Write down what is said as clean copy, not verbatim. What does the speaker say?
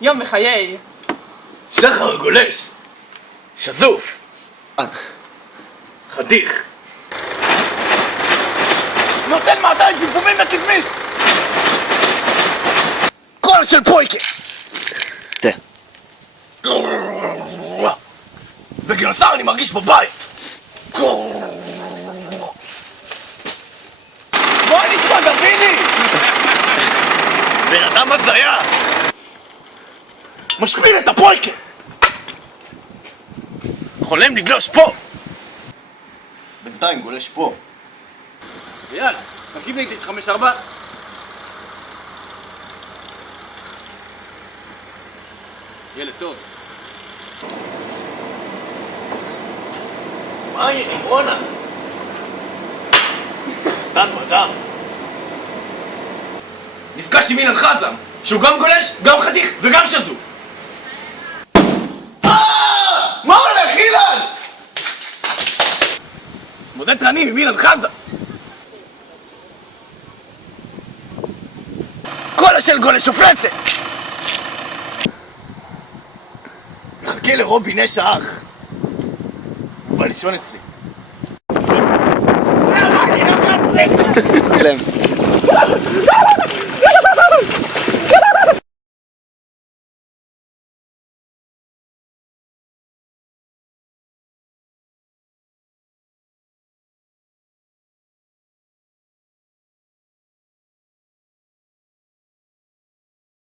יום בחיי. שחר גולש! שזוף! חתיך! נותן 200 פמפומים בקדמית! קול של פויקה! תה. בגרסר אני מרגיש בבית! בוא נשמע דרביני! בן אדם הזיה! משפיל את הפויקה! חולם לגלוש פה! בינתיים גולש פה. ויאללה, תרכיב לי את 54. ילד טוב. מה העניינים, רונה? נתנו אדם. נפגשתי עם אילן חזם, שהוא גם גולש, גם חתיך וגם שזוף. מה הולך, אילן? מודד תרנים עם אילן חזם. כל השל גולש שופרצת. מחכה לרובי נש האח. הוא בא לישון אצלי. למה אני לא מפסיק?